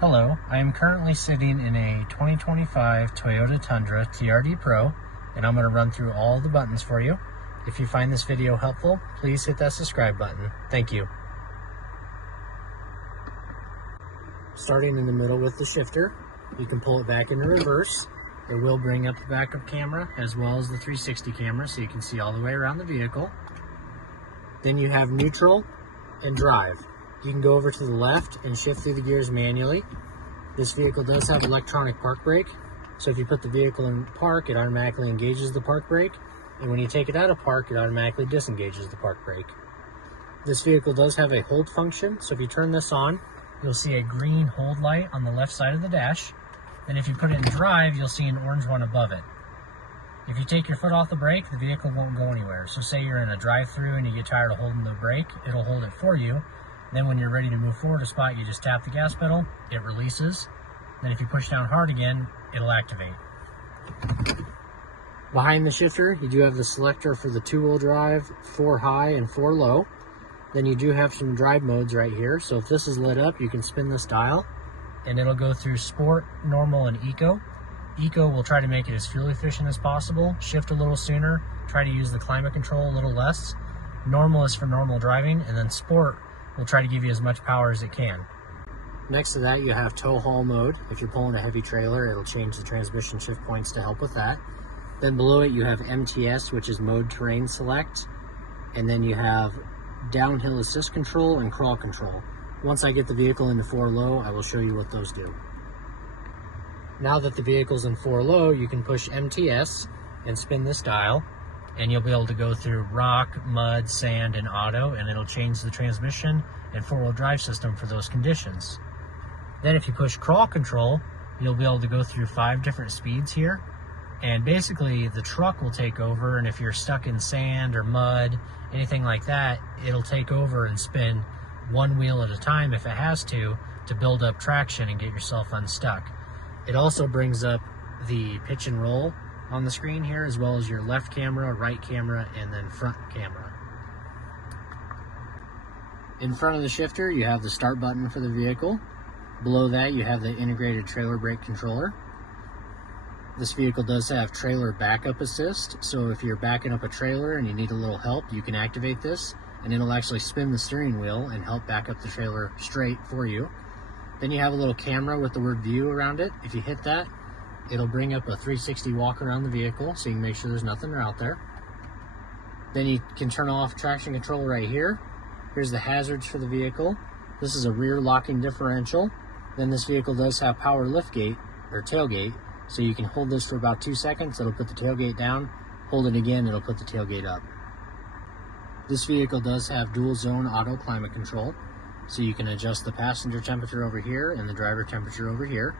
Hello, I am currently sitting in a 2025 Toyota Tundra TRD Pro, and I'm going to run through all the buttons for you. If you find this video helpful, please hit that subscribe button. Thank you. Starting in the middle with the shifter, you can pull it back into reverse. It will bring up the backup camera as well as the 360 camera so you can see all the way around the vehicle. Then you have neutral and drive. You can go over to the left and shift through the gears manually. This vehicle does have electronic park brake, so if you put the vehicle in park, it automatically engages the park brake, and when you take it out of park, it automatically disengages the park brake. This vehicle does have a hold function, so if you turn this on, you'll see a green hold light on the left side of the dash, and if you put it in drive, you'll see an orange one above it. If you take your foot off the brake, the vehicle won't go anywhere. So say you're in a drive-through and you get tired of holding the brake, it'll hold it for you. Then when you're ready to move forward a spot, you just tap the gas pedal, it releases. Then if you push down hard again, it'll activate. Behind the shifter, you do have the selector for the 2-wheel drive, 4 high and 4 low. Then you do have some drive modes right here. So if this is lit up, you can spin this dial and it'll go through sport, normal, and eco. Eco will try to make it as fuel efficient as possible, shift a little sooner, try to use the climate control a little less. Normal is for normal driving, and then sport will try to give you as much power as it can. Next to that, you have tow haul mode. If you're pulling a heavy trailer, it'll change the transmission shift points to help with that. Then below it, you have MTS, which is mode terrain select. And then you have downhill assist control and crawl control. Once I get the vehicle into 4 low, I will show you what those do. Now that the vehicle's in 4 low, you can push MTS and spin this dial, and you'll be able to go through rock, mud, sand, and auto, and it'll change the transmission and 4-wheel drive system for those conditions. Then if you push crawl control, you'll be able to go through 5 different speeds here, and basically the truck will take over, and if you're stuck in sand or mud, anything like that, it'll take over and spin 1 wheel at a time if it has to build up traction and get yourself unstuck. It also brings up the pitch and roll on the screen here, as well as your left camera, right camera, and then front camera. In front of the shifter, you have the start button for the vehicle. Below that, you have the integrated trailer brake controller. This vehicle does have trailer backup assist, so if you're backing up a trailer and you need a little help, you can activate this, and it'll actually spin the steering wheel and help back up the trailer straight for you. Then you have a little camera with the word view around it. If you hit that, it'll bring up a 360 walk around the vehicle so you can make sure there's nothing out there. Then you can turn off traction control right here. Here's the hazards for the vehicle. This is a rear locking differential. Then this vehicle does have power liftgate or tailgate, so you can hold this for about 2 seconds. It'll put the tailgate down. Hold it again, it'll put the tailgate up. This vehicle does have dual zone auto climate control, so you can adjust the passenger temperature over here and the driver temperature over here.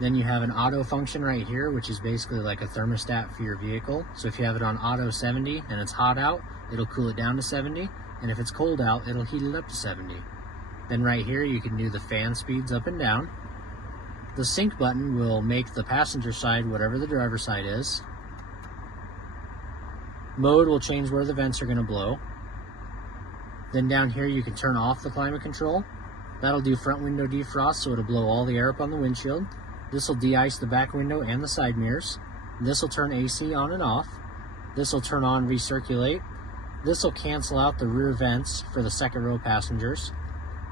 Then you have an auto function right here, which is basically like a thermostat for your vehicle. So if you have it on auto 70 and it's hot out, it'll cool it down to 70. And if it's cold out, it'll heat it up to 70. Then right here, you can do the fan speeds up and down. The sync button will make the passenger side whatever the driver side is. Mode will change where the vents are going to blow. Then down here, you can turn off the climate control. That'll do front window defrost, so it'll blow all the air up on the windshield. This will de-ice the back window and the side mirrors. This will turn AC on and off. This will turn on recirculate. This will cancel out the rear vents for the second row passengers.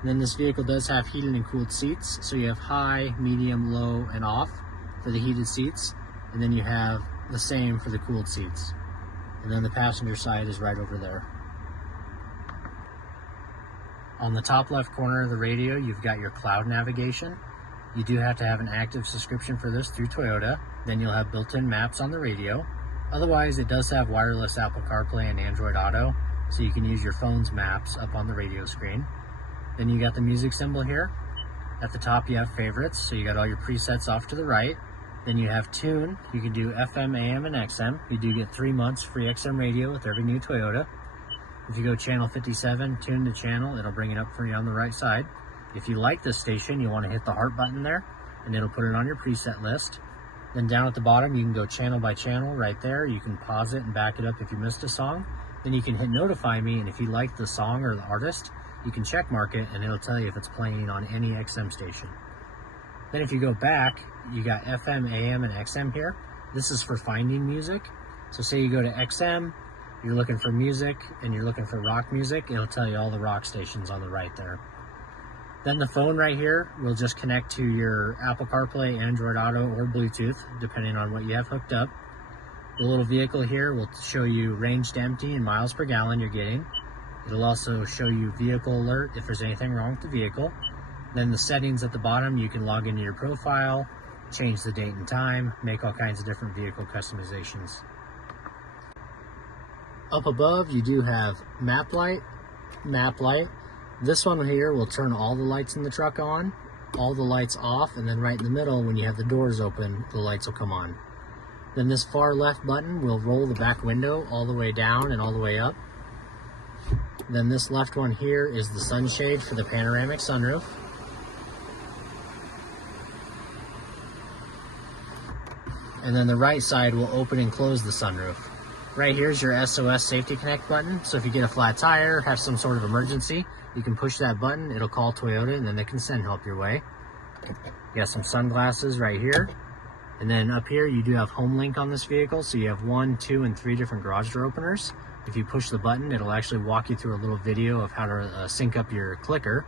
And then this vehicle does have heated and cooled seats, so you have high, medium, low, and off for the heated seats. And then you have the same for the cooled seats. And then the passenger side is right over there. On the top left corner of the radio, you've got your cloud navigation. You do have to have an active subscription for this through Toyota. Then you'll have built-in maps on the radio. Otherwise, it does have wireless Apple CarPlay and Android Auto, so you can use your phone's maps up on the radio screen. Then you got the music symbol here. At the top, you have favorites, so you got all your presets off to the right. Then you have tune. You can do FM, AM, and XM. You do get 3 months free XM radio with every new Toyota. If you go channel 57, tune to channel, it'll bring it up for you on the right side. If you like this station, you want to hit the heart button there, and it'll put it on your preset list. Then down at the bottom, you can go channel by channel right there. You can pause it and back it up if you missed a song. Then you can hit notify me, and if you like the song or the artist, you can check mark it and it'll tell you if it's playing on any XM station. Then if you go back, you got FM, AM, and XM here. This is for finding music. So say you go to XM, you're looking for music and you're looking for rock music, it'll tell you all the rock stations on the right there. Then the phone right here will just connect to your Apple CarPlay, Android Auto, or Bluetooth, depending on what you have hooked up. The little vehicle here will show you range to empty and miles per gallon you're getting. It'll also show you vehicle alert if there's anything wrong with the vehicle. Then the settings at the bottom, you can log into your profile, change the date and time, make all kinds of different vehicle customizations. Up above, you do have map light, map light. This one here will turn all the lights in the truck on, all the lights off, and then right in the middle, when you have the doors open, the lights will come on. Then this far left button will roll the back window all the way down and all the way up. Then this left one here is the sunshade for the panoramic sunroof. And then the right side will open and close the sunroof. Right here is your SOS Safety Connect button. So if you get a flat tire, have some sort of emergency, you can push that button, it'll call Toyota, and then they can send help your way. You got some sunglasses right here. And then up here, you do have Home Link on this vehicle. So you have 1, 2, and 3 different garage door openers. If you push the button, it'll actually walk you through a little video of how to sync up your clicker.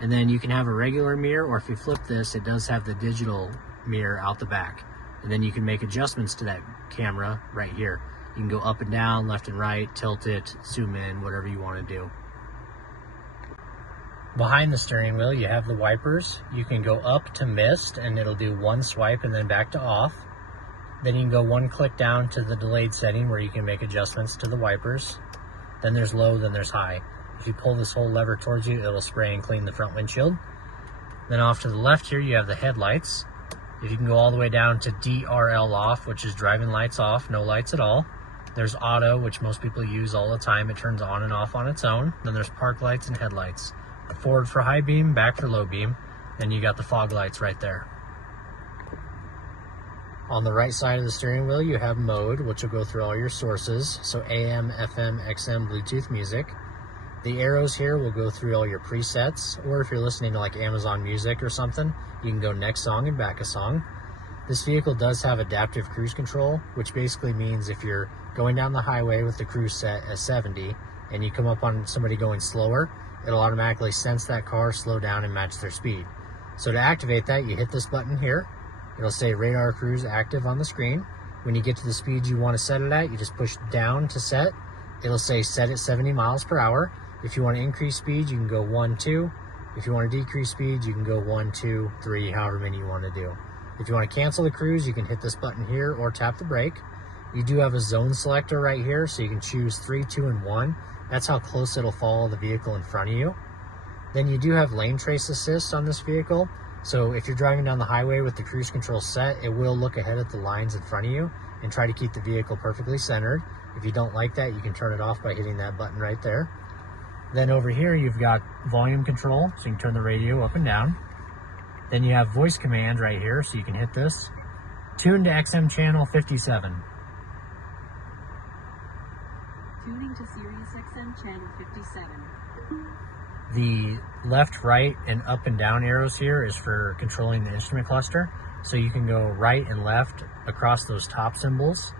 And then you can have a regular mirror, or if you flip this, it does have the digital mirror out the back. And then you can make adjustments to that camera right here. You can go up and down, left and right, tilt it, zoom in, whatever you want to do. Behind the steering wheel, you have the wipers. You can go up to mist, and it'll do one swipe and then back to off. Then you can go one click down to the delayed setting where you can make adjustments to the wipers. Then there's low, then there's high. If you pull this whole lever towards you, it'll spray and clean the front windshield. Then off to the left here, you have the headlights. If you can go all the way down to DRL off, which is driving lights off, no lights at all. There's auto, which most people use all the time. It turns on and off on its own. Then there's park lights and headlights. Forward for high beam, back for low beam. Then you got the fog lights right there. On the right side of the steering wheel, you have mode, which will go through all your sources. So AM, FM, XM, Bluetooth music. The arrows here will go through all your presets, or if you're listening to like Amazon Music or something, you can go next song and back a song. This vehicle does have adaptive cruise control, which basically means if you're going down the highway with the cruise set at 70 and you come up on somebody going slower, it'll automatically sense that car, slow down, and match their speed. So to activate that, you hit this button here. It'll say radar cruise active on the screen. When you get to the speed you want to set it at, you just push down to set. It'll say set at 70 miles per hour. If you want to increase speed, you can go 1, 2. If you want to decrease speed, you can go 1, 2, 3, however many you want to do. If you want to cancel the cruise, you can hit this button here or tap the brake. You do have a zone selector right here, so you can choose 3, 2, and 1. That's how close it'll follow the vehicle in front of you. Then you do have lane trace assist on this vehicle. So if you're driving down the highway with the cruise control set, it will look ahead at the lines in front of you and try to keep the vehicle perfectly centered. If you don't like that, you can turn it off by hitting that button right there. Then over here, you've got volume control, so you can turn the radio up and down. Then you have voice command right here, so you can hit this. Tune to XM channel 57. Tuning to Sirius XM channel 57. The left, right, and up and down arrows here is for controlling the instrument cluster. So you can go right and left across those top symbols,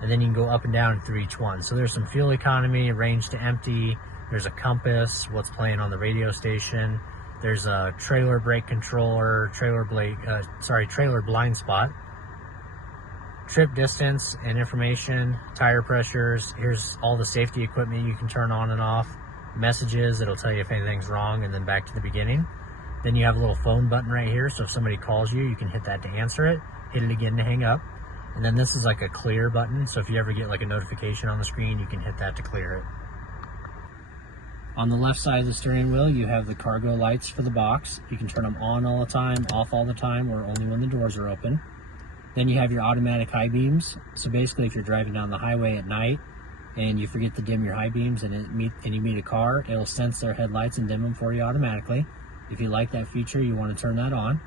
and then you can go up and down through each one. So there's some fuel economy, range to empty, there's a compass, what's playing on the radio station, there's a trailer brake controller, trailer blind spot, trip distance and information, tire pressures. Here's all the safety equipment you can turn on and off, messages, it'll tell you if anything's wrong, and then back to the beginning. Then you have a little phone button right here, so if somebody calls you, you can hit that to answer it, hit it again to hang up. And then this is like a clear button, so if you ever get like a notification on the screen, you can hit that to clear it. On the left side of the steering wheel, you have the cargo lights for the box. You can turn them on all the time, off all the time, or only when the doors are open. Then you have your automatic high beams. So basically, if you're driving down the highway at night and you forget to dim your high beams and you meet a car, it'll sense their headlights and dim them for you automatically. If you like that feature, you want to turn that on.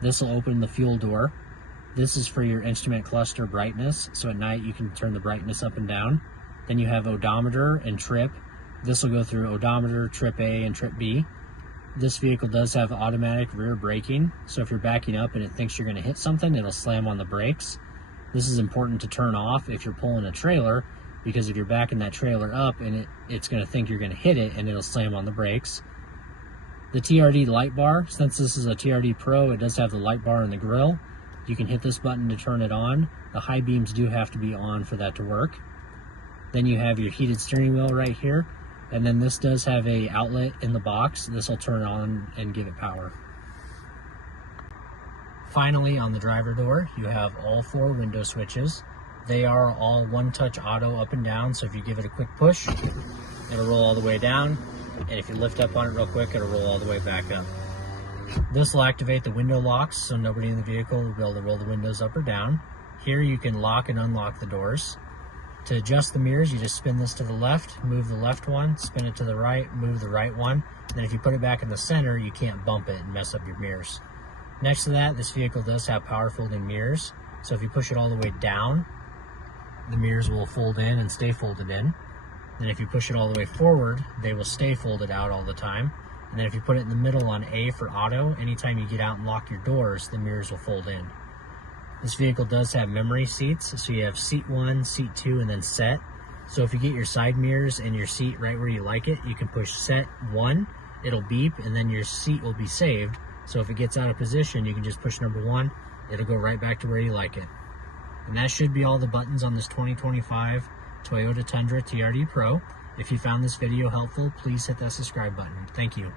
This will open the fuel door. This is for your instrument cluster brightness. So at night, you can turn the brightness up and down. Then you have odometer and trip. This will go through odometer, trip A, and trip B. This vehicle does have automatic rear braking, so if you're backing up and it thinks you're going to hit something, it'll slam on the brakes. This is important to turn off if you're pulling a trailer, because if you're backing that trailer up and it's going to think you're going to hit it and it'll slam on the brakes. The TRD light bar, since this is a TRD Pro, it does have the light bar in the grille. You can hit this button to turn it on. The high beams do have to be on for that to work. Then you have your heated steering wheel right here, and then this does have a outlet in the box. This will turn on and give it power. Finally, on the driver door, you have all 4 window switches. They are all one-touch auto up and down, so if you give it a quick push, it'll roll all the way down, and if you lift up on it real quick, it'll roll all the way back up. This will activate the window locks, so nobody in the vehicle will be able to roll the windows up or down. Here you can lock and unlock the doors. To adjust the mirrors, you just spin this to the left, move the left one, spin it to the right, move the right one. Then if you put it back in the center, you can't bump it and mess up your mirrors. Next to that, this vehicle does have power folding mirrors. So if you push it all the way down, the mirrors will fold in and stay folded in. Then if you push it all the way forward, they will stay folded out all the time. And then if you put it in the middle on A for auto, anytime you get out and lock your doors, the mirrors will fold in. This vehicle does have memory seats, so you have seat 1, seat 2, and then set. So if you get your side mirrors and your seat right where you like it, you can push set 1, it'll beep, and then your seat will be saved. So if it gets out of position, you can just push number 1, it'll go right back to where you like it. And that should be all the buttons on this 2025 Toyota Tundra TRD Pro. If you found this video helpful, please hit that subscribe button. Thank you.